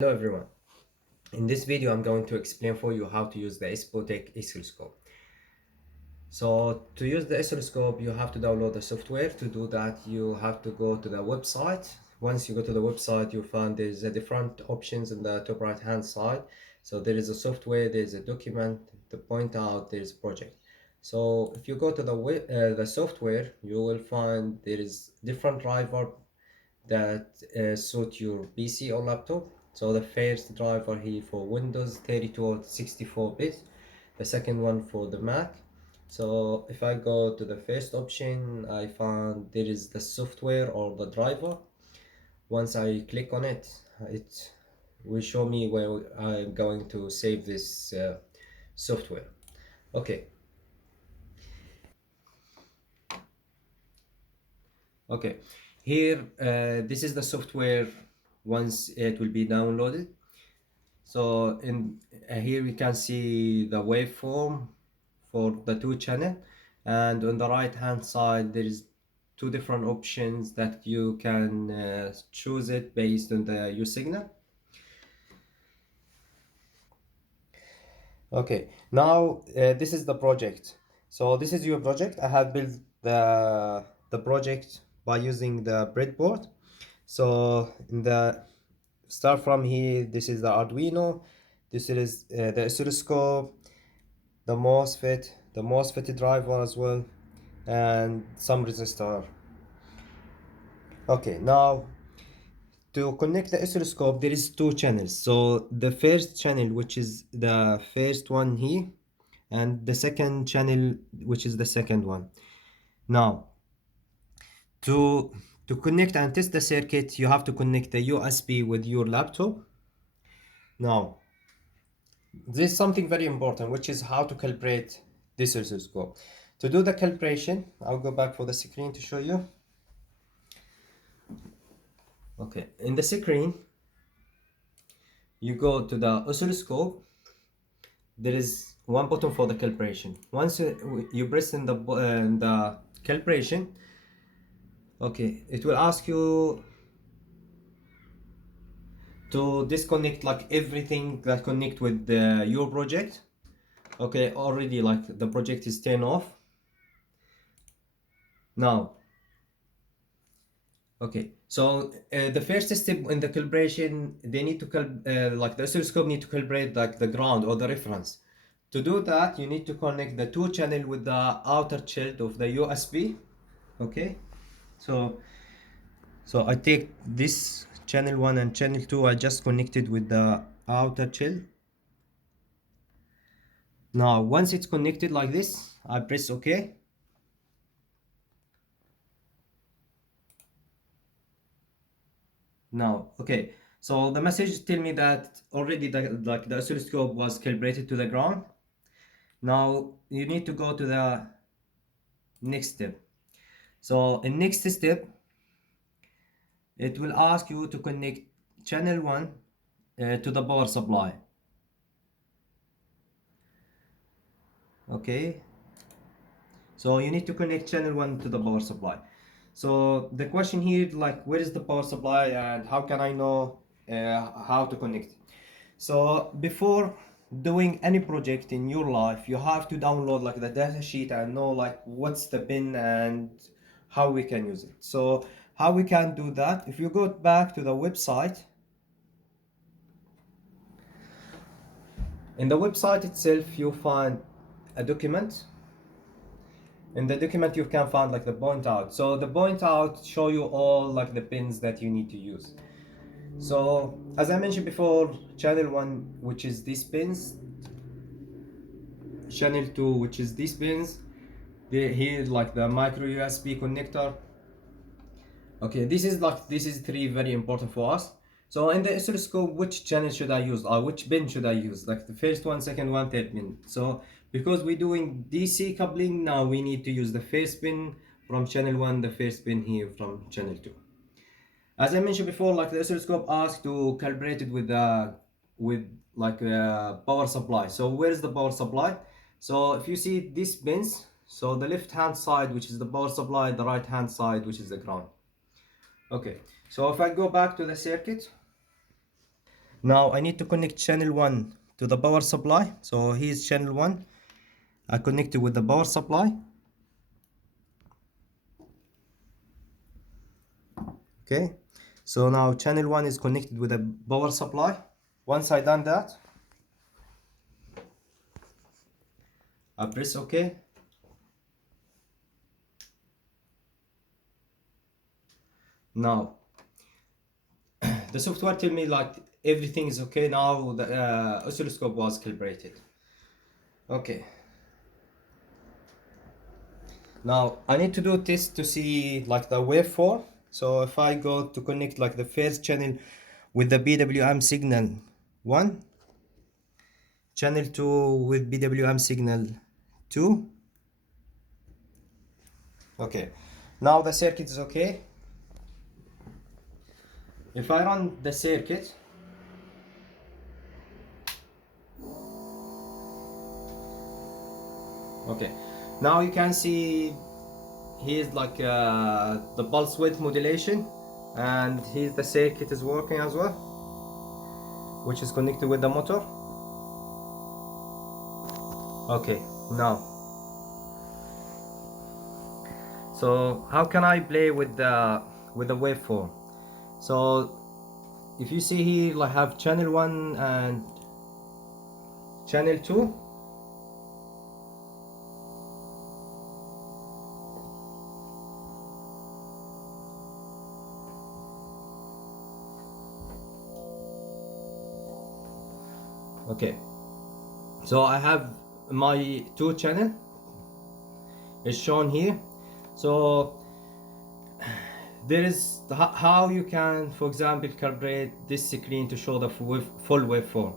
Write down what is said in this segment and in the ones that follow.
Hello everyone. In this video I'm going to explain for you how to use the EspoTek oscilloscope. So to use the oscilloscope you have to download the software. To do that you have to go to the website. Once you go to the website you'll find there's a different options in the top right hand side. So there is a software, there's a document, the point out, there's project. So if you go to the software you will find there is different driver that suit your PC or laptop. So the first driver here for Windows 32 or 64 bit, the second one for the Mac. So if I go to the first option, I found there is the software or the driver. Once I click on it, it will show me where I'm going to save this software. Okay, okay. Here, this is the software once it will be downloaded. So in here we can see the waveform for the two channel, and on the right hand side there is two different options that you can choose it based on the your signal. Okay, now this is the project. So this is your project. I have built the project by using the breadboard. So in the start from here, this is the Arduino, this is the oscilloscope, the MOSFET driver as well, and some resistor. Okay, now to connect the oscilloscope, there is two channels. So the first channel, which is the first one here, and the second channel, which is the second one. Now, to connect and test the circuit, you have to connect the USB with your laptop. Now, there's something very important, which is how to calibrate this oscilloscope. To do the calibration, I'll go back for the screen to show you. Okay, in the screen, you go to the oscilloscope. There is one button for the calibration. Once you press in the calibration, okay, it will ask you to disconnect like everything that connect with your project. Okay, already like the project is turned off. Now, okay, so the first step in the calibration, they need to like the oscilloscope need to calibrate like the ground or the reference. To do that, you need to connect the two channel with the outer shield of the USB. Okay, so I take this channel 1 and channel 2, I just connected with the outer shield. Now once it's connected like this, I press OK. Now, okay, so the message tell me that already the oscilloscope was calibrated to the ground. Now you need to go to the next step. So in next step, it will ask you to connect channel 1 to the power supply. Okay, so you need to connect channel 1 to the power supply. So the question here, like, where is the power supply and how can I know how to connect? So before doing any project in your life, you have to download like the data sheet and know like what's the pin and how we can use it. So how we can do that, if you go back to the website, in the website itself you find a document. In the document you can find like the point out. So the point out show you all like the pins that you need to use. So as I mentioned before, channel 1, which is these pins, channel 2, which is these pins, here like the micro USB connector. Okay, this is three very important for us. So in the oscilloscope, which channel should I use, or which pin should I use, like the first one, second one, third pin? So because we're doing DC coupling, now we need to use the first pin from channel 1, the first pin here from channel 2. As I mentioned before, like the oscilloscope asks to calibrate it with like a power supply. So where is the power supply? So if you see these pins, so the left hand side, which is the power supply, the right hand side, which is the ground. Okay, so if I go back to the circuit, Now I need to connect channel 1 to the power supply. So here's channel 1. I connect it with the power supply. Okay, so now channel 1 is connected with the power supply. Once I done that, I press OK. Now the software tell me like everything is okay. Now the oscilloscope was calibrated. Okay, now I need to do a test to see like the waveform. So if I go to connect like the first channel with the PWM signal 1, channel 2 with PWM signal 2. Okay, now the circuit is okay. If I run the circuit, okay, now you can see here's like the pulse width modulation, and here's the circuit is working as well, which is connected with the motor. Okay, now so how can I play with the waveform? So if you see here, I have channel 1 and channel 2. Okay, so I have my 2 channel is shown here. So there is how you can, for example, calibrate this screen to show the full waveform.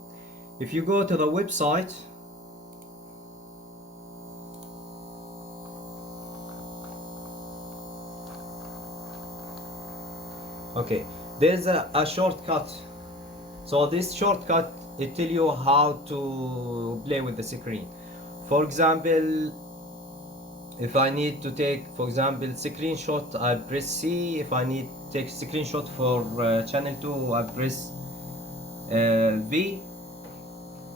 If you go to the website, okay, there's a shortcut. So this shortcut, it tell you how to play with the screen. For example, if I need to take, for example, screenshot, I press C. If I need to take screenshot for channel 2, I press V,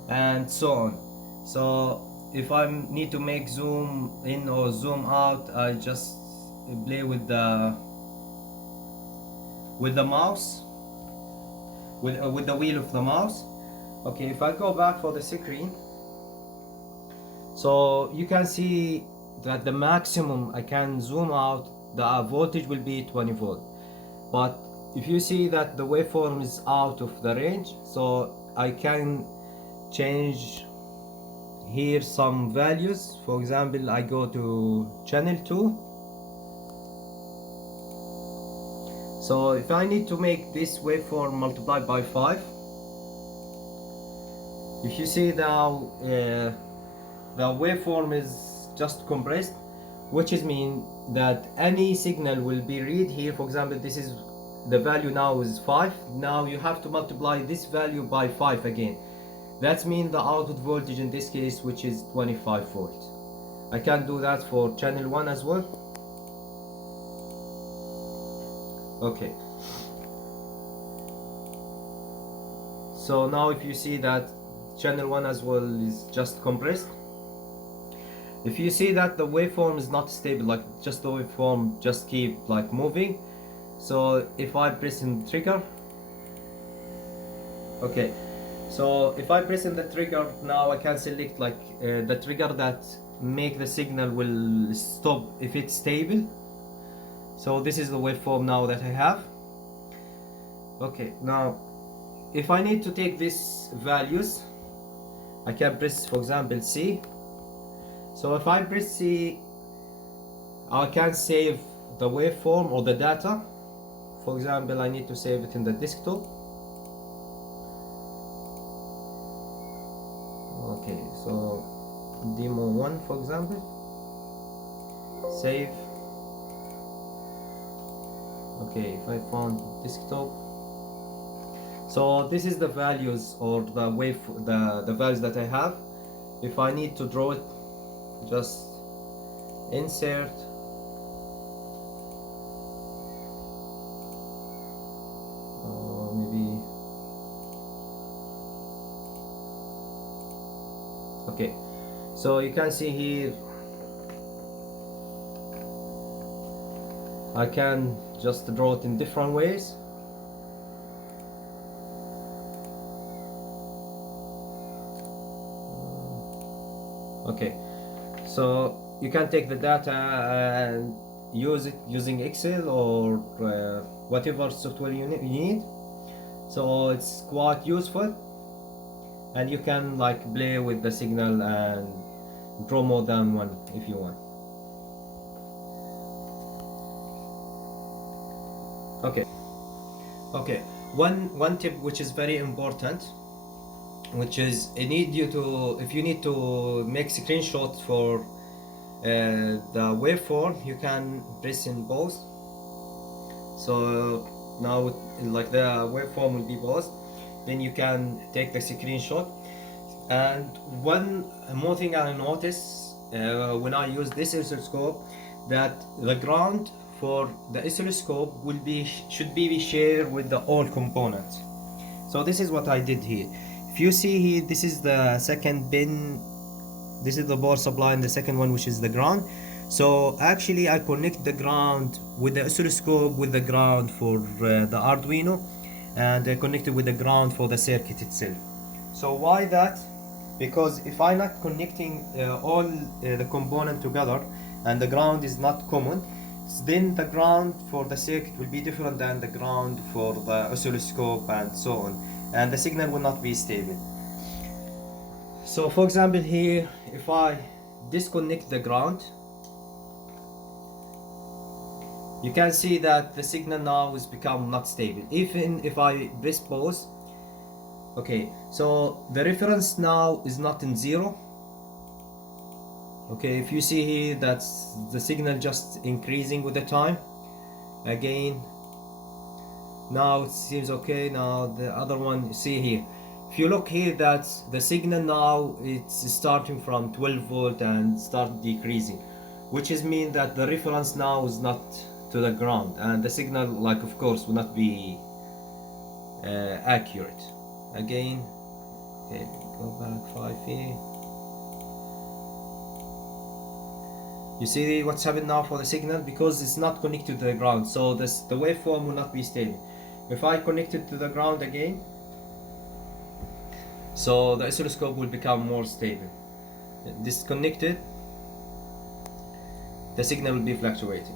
and so on. So if I need to make zoom in or zoom out, I just play with the mouse, with the wheel of the mouse. Okay, if I go back for the screen, so you can see that the maximum I can zoom out, the voltage will be 20 volt. But if you see that the waveform is out of the range, so I can change here some values. For example, I go to channel 2. So if I need to make this waveform multiplied by 5, if you see now the waveform is just compressed, which is mean that any signal will be read here. For example, this is the value now is 5. Now you have to multiply this value by 5 again. That means the output voltage in this case, which is 25 volts. I can do that for channel 1 as well. Okay, so now if you see that channel 1 as well is just compressed. If you see that the waveform is not stable, like just the waveform just keep like moving. So if I press in trigger, okay, so if I press in the trigger, now I can select like the trigger that make the signal will stop if it's stable. So this is the waveform now that I have. Okay, now if I need to take these values, I can press, for example, C. So if I press C, I can save the waveform or the data. For example, I need to save it in the desktop. Okay, so demo 1, for example, save. Okay, if I found desktop, so this is the values or the the values that I have. If I need to draw it, just insert, or maybe Okay, so you can see here I can just draw it in different ways. Okay, so you can take the data and use it using Excel or whatever software you need. So it's quite useful, and you can like play with the signal and draw more than one if you want. Okay, one tip which is very important, which is if you need to make screenshots for the waveform, you can press in pause. So now like the waveform will be paused, then you can take the screenshot. And one more thing I notice when I use this oscilloscope, that the ground for the oscilloscope should be shared with the all components. So this is what I did here. If you see here, this is the second pin, this is the power supply, and the second one, which is the ground. So actually I connect the ground with the oscilloscope with the ground for the Arduino, and I connect it with the ground for the circuit itself. So why that? Because if I'm not connecting all the components together and the ground is not common, then the ground for the circuit will be different than the ground for the oscilloscope and so on, and the signal will not be stable. So for example here, if I disconnect the ground, you can see that the signal now has become not stable. Even if I press pause, okay, so the reference now is not in zero. Okay, if you see here, that's the signal just increasing with the time. Again, now it seems okay. Now the other one, see here, if you look here, that's the signal now, it's starting from 12 volt and start decreasing, which is mean that the reference now is not to the ground, and the signal, like, of course, will not be accurate. Again, okay, go back 5 here. You see what's happened now for the signal, because it's not connected to the ground, so the waveform will not be stable. If I connect it to the ground again, so the oscilloscope will become more stable. Disconnected, the signal will be fluctuating.